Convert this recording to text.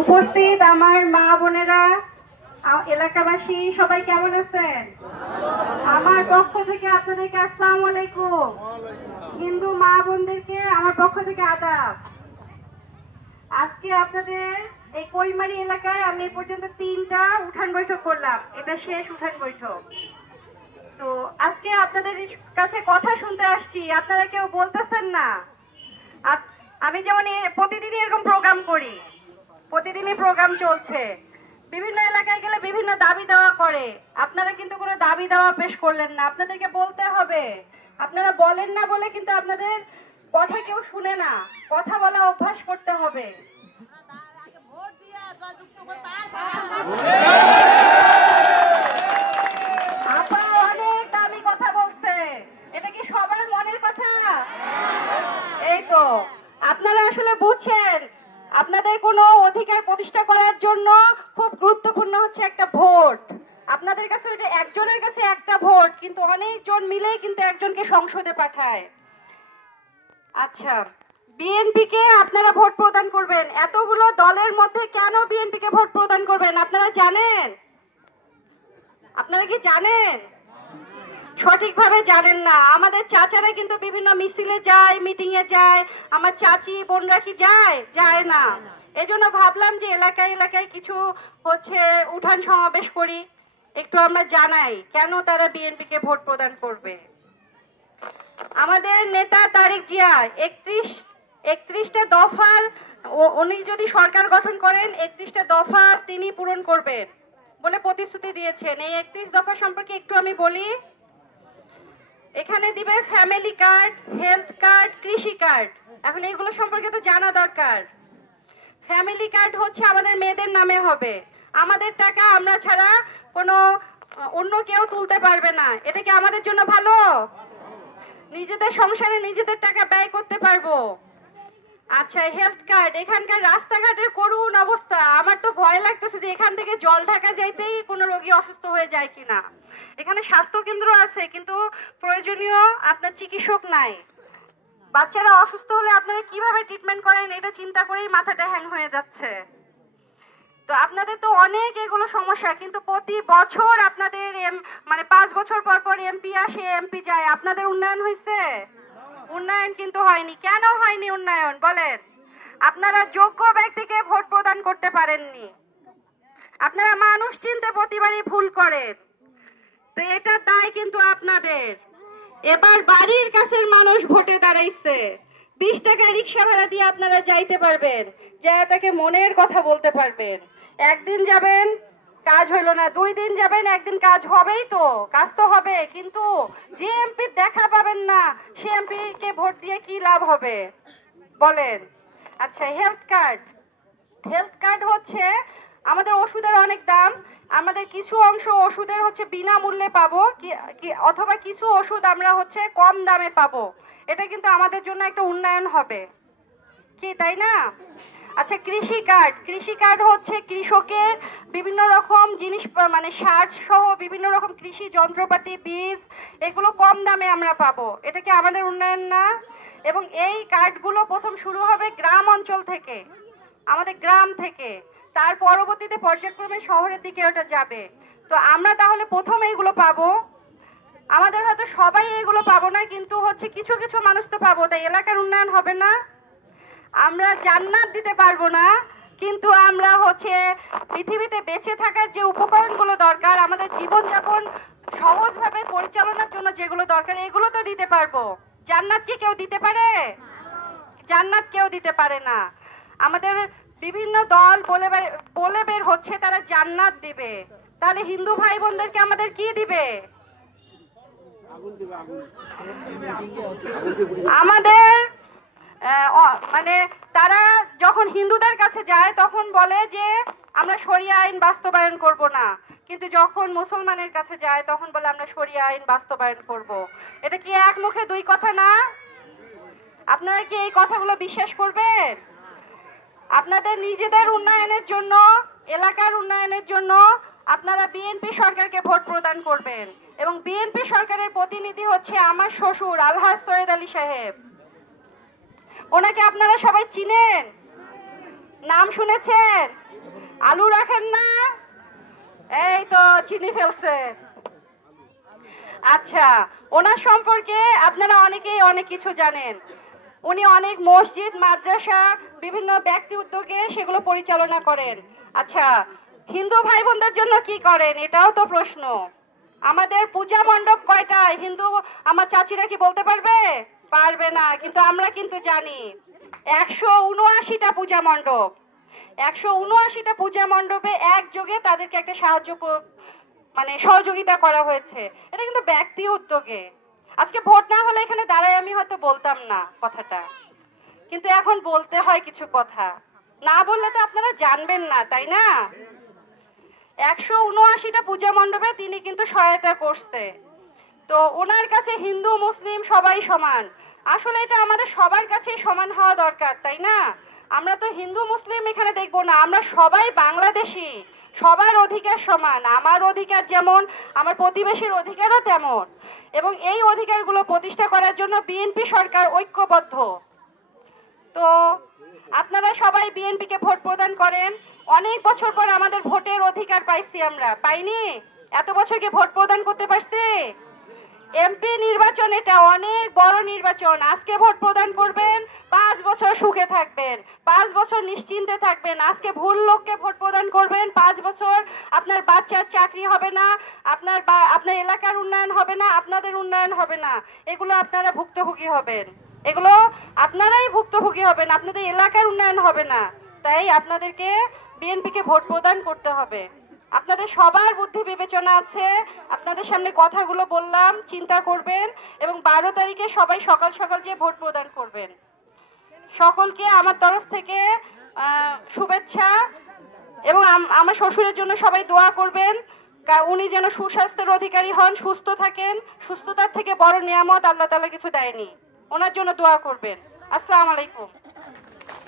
উপস্থিত আমার মা বোনেরা, এলাকাবাসী সবাই কেমন আছেন? আমার পক্ষ থেকে আপনাদেরকে আসসালামু আলাইকুম। হিন্দু মা বোনদেরকে আমার পক্ষ থেকে আদাব। আজকে আপনাদের এই কৈমারি এলাকায় আমি এ পর্যন্ত 3টা উঠান বৈঠক করলাম, এটা শেষ উঠান বৈঠক। তো আজকে আপনাদের কাছে কথা শুনতে আসছি, আপনারা কেউ বলতেছেন না। আমি যেমন প্রতিদিনই এরকম প্রোগ্রাম করি, প্রতিদিনই প্রোগ্রাম চলছে, বিভিন্ন এলাকায় গেলে বিভিন্ন দাবি দেওয়া করে। আপনারা কিন্তু কোনো দাবি দেওয়া পেশ করলেন না। আপনাদেরকে বলতে হবে, আপনারা বলেন না বলে কিন্তু আপনাদের কথা কেউ শুনে না। কথা বলা অভ্যাস করতে হবে। আপা অনেক দামি কথা বলছে, এটা কি সবার মনের কথা? এই তো আপনারা আসলে বুঝছেন, আপনাদের কোনো অধিকার প্রতিষ্ঠা করার জন্য খুব গুরুত্বপূর্ণ হচ্ছে একটা ভোট। আপনাদের কাছে ওইটা একজনের কাছে একটা ভোট, কিন্তু অনেকজন মিলেই কিন্তু একজনকে সংসদে পাঠায়। আচ্ছা, বিএনপি কে আপনারা ভোট প্রদান করবেন, এতগুলো দলের মধ্যে কেন বিএনপি কে ভোট প্রদান করবেন আপনারা জানেন? আপনারা কি জানেন? সঠিকভাবে জানেন না। আমাদের চাচারা কিন্তু বিভিন্ন মিছিলে যায়, মিটিং এ যায়, আমার চাচি বোনরা কি যায়? যায় না। এজন্য ভাবলাম যে এলাকায় এলাকায় কিছু হচ্ছে উঠান সমাবেশ করি, একটু আমরা জানাই কেন তারা বিএনপি কে ভোট প্রদান করবে। আমাদের নেতা তারেক জিয়া 31টা দফার, উনি যদি সরকার গঠন করেন 31টা দফা তিনি পূরণ করবেন বলে প্রতিশ্রুতি দিয়েছেন। এই 31 দফা সম্পর্কে একটু আমি বলি। এখানে দিবে ফ্যামিলি কার্ড, হেলথ কার্ড, কৃষি কার্ড। এখন এইগুলো সম্পর্কে তো জানা দরকার। ফ্যামিলি কার্ড হচ্ছে আমাদের মেয়েদের নামে হবে, আমাদের টাকা আমরা ছাড়া কোনো অন্য কেউ তুলতে পারবে না। এটা কি আমাদের জন্য ভালো? নিজেদের সংসারে নিজেদের টাকা ব্যয় করতে পারবো। আচ্ছা, হেলথ কার্ড, এখানকার রাস্তাঘাটের করুণ অবস্থা, আমার তো ভয় লাগতেছে যে এখান থেকে জল ঢাকা যাইতেই কোনো রোগী অসুস্থ হয়ে যায় কিনা। এখানে স্বাস্থ্য কেন্দ্র আছে কিন্তু প্রয়োজনীয় আপনার চিকিৎসক নাই। বাচ্চারা অসুস্থ হলে আপনারা কিভাবে ট্রিটমেন্ট করেন এটা চিন্তা করেই মাথাটা হ্যাং হয়ে যাচ্ছে। তো আপনাদের তো অনেক এগুলো সমস্যা, কিন্তু প্রতি বছর আপনাদের মানে 5 বছর পর পর এমপি আসে, এমপি যায়, আপনাদের উন্নয়ন হয়েছে? উন্নয়ন কিন্তু হয়নি। কেন হয়নি উন্নয়ন বলেন? আপনারা যোগ্য ব্যক্তিকে ভোট প্রদান করতে পারেননি। আপনারা মানুষ চিনতে প্রতিবারই ভুল করেন। তো এটা দায় কিন্তু আপনাদের। এবার বাড়ির কাছের মানুষ ভোটে দাঁড়াইছে, 20 টাকা রিক্সা ভাড়া দিয়ে আপনারা যাইতে পারবেন, যা তাকে মনের কথা বলতে পারবেন। একদিন যাবেন কাজ হইলো না, 2 দিন যাবেন, একদিন কাজ হবেই তো, কাজ তো হবে, কিন্তু যে এমপি দেখা পাবেন না সে এমপি কে ভোট দিয়ে কি লাভ হবে বলেন? আচ্ছা, হেলথ কার্ড, হেলথ কার্ড হচ্ছে আমাদের ওষুধের অনেক দাম, আমাদের কিছু অংশ ওষুধের হচ্ছে বিনামূল্যে পাবো, অথবা কিছু ওষুধ আমরা হচ্ছে কম দামে পাবো। এটা কিন্তু আমাদের জন্য একটা উন্নয়ন হবে, কি তাই না? আচ্ছা, কৃষি কার্ড, কৃষি কার্ড হচ্ছে কৃষকের বিভিন্ন রকম জিনিস মানে সার সহ বিভিন্ন রকম কৃষি যন্ত্রপাতি, বীজ, এগুলো কম দামে আমরা পাবো। এটা কি আমাদের উন্নয়ন না? এবং এই কার্ডগুলো প্রথম শুরু হবে গ্রাম অঞ্চল থেকে, আমাদের গ্রাম থেকে, তার পরবর্তীতে পর্যায়ক্রমে শহরের দিকে ওটা যাবে। তো আমরা তাহলে প্রথমে এগুলো পাবো। আমাদের হয়তো সবাই এগুলো পাবো না, কিন্তু হচ্ছে কিছু কিছু মানুষ তো পাবো, তাই এলাকার উন্নয়ন হবে না। আমরা জান্নাত দিতে পারবো না, কিন্তু আমরা হচ্ছে পৃথিবীতে বেঁচে থাকার যে উপকরণগুলো দরকার, আমাদের জীবনযাপন সহজভাবে পরিচালনার জন্য যেগুলো দরকার, এগুলো তো দিতে পারবো। জান্নাত কি কেউ দিতে পারে? জান্নাত কেউ দিতে পারে না। আমাদের বিভিন্ন দল বলে বের হচ্ছে তারা জান্নাত দিবে, তাহলে হিন্দু ভাই বোনদেরকে আমাদের কি দিবে? আমাদের মানে তারা যখন হিন্দুদের কাছে যায় তখন বলে যে আমরা শরিয়া আইন বাস্তবায়ন করব না, কিন্তু যখন মুসলমানের কাছে যায় তখন বলে আমরা শরিয়া আইন বাস্তবায়ন করব। এটা কি এক মুখে দুই কথা না? আপনারা কি এই কথাগুলো বিশ্বাস করবেন? আপনাদের নিজেদের উন্নয়নের জন্য, এলাকার উন্নয়নের জন্য আপনারা বিএনপি সরকারকে ভোট প্রদান করবেন। এবং বিএনপি সরকারের প্রতিনিধি হচ্ছে আমার শ্বশুর আলহাজ সৈয়দ আলী সাহেব। ওনাকে আপনারা সবাই চিনেন। নাম শুনেছেন? আলু রাখেন না? এই তো চিনি ফেলছে। আচ্ছা, ওনার সম্পর্কে আপনারা অনেকেই অনেক কিছু জানেন। উনি অনেক মসজিদ, মাদ্রাসা, বিভিন্ন ব্যক্তি উদ্যোগে সেগুলো পরিচালনা করেন। আচ্ছা, হিন্দু ভাই বোনদের জন্য কি করেন এটাও তো প্রশ্ন। আমাদের পূজা মণ্ডপ কয়টা? হিন্দু আমার চাচিরা কি বলতে পারবে? পারবে না, কিন্তু আমরা কিন্তু জানি 179টা পূজা মণ্ডপ। 179টা পূজা মণ্ডপে একযোগে তাদেরকে একটা মানে সহযোগিতা করা হয়েছে। এটা কিন্তু ব্যক্তি উদ্যোগে। আজকে ভোট না হলে এখানে দাঁড়ায় আমি হয়তো বলতাম না কথাটা, কিন্তু এখন বলতে হয় কিছু কথা। না বললে তো আপনারা জানবেন না, তাই না? 179টা পূজা মণ্ডপে তিনি কিন্তু সহায়তা করছে। তো ওনার কাছে হিন্দু মুসলিম সবাই সমান। আসলে এটা আমাদের সবার কাছেই সমান হওয়া দরকার, তাই না? আমরা তো হিন্দু মুসলিম এখানে দেখবো না, আমরা সবাই বাংলাদেশি। সবার অধিকার সমান। আমার অধিকার যেমন, আমার প্রতিবেশীর অধিকারও তেমন। এবং এই অধিকারগুলো প্রতিষ্ঠা করার জন্য বিএনপি সরকার ঐক্যবদ্ধ। তো আপনারা সবাই বিএনপিকে ভোট প্রদান করেন। অনেক বছর পর আমাদের ভোটের অধিকার পাইছি, আমরা পাইনি? এত বছর কি ভোট প্রদান করতে পারছি? এমপি নির্বাচন এটা অনেক বড় নির্বাচন। আজকে ভোট প্রদান করবেন, 5 বছর সুখে থাকবেন, 5 বছর নিশ্চিন্তে থাকবেন। আজকে ভুল লোককে ভোট প্রদান করবেন, 5 বছর আপনার বাচ্চার চাকরি হবে না, আপনার এলাকার উন্নয়ন হবে না, আপনাদের উন্নয়ন হবে না। এগুলো আপনারা ভুক্তভোগী হবেন, এগুলো আপনারাই ভুক্তভোগী হবেন, আপনাদের এলাকার উন্নয়ন হবে না। তাই আপনাদেরকে বিএনপিকে ভোট প্রদান করতে হবে। আপনাদের সবার বুদ্ধি বিবেচনা আছে। আপনাদের সামনে কথাগুলো বললাম, চিন্তা করবেন এবং 12 তারিখে সবাই সকাল সকাল যে ভোট প্রদান করবেন। সকলকে আমার তরফ থেকে শুভেচ্ছা। এবং আমার শ্বশুরের জন্য সবাই দোয়া করবেন, উনি যেন সুস্বাস্থ্যের অধিকারী হন, সুস্থ থাকেন। সুস্থতার থেকে বড় নিয়ামত আল্লাহ তাআলা কিছু দেয়নি। ওনার জন্য দোয়া করবেন। আসসালামু আলাইকুম।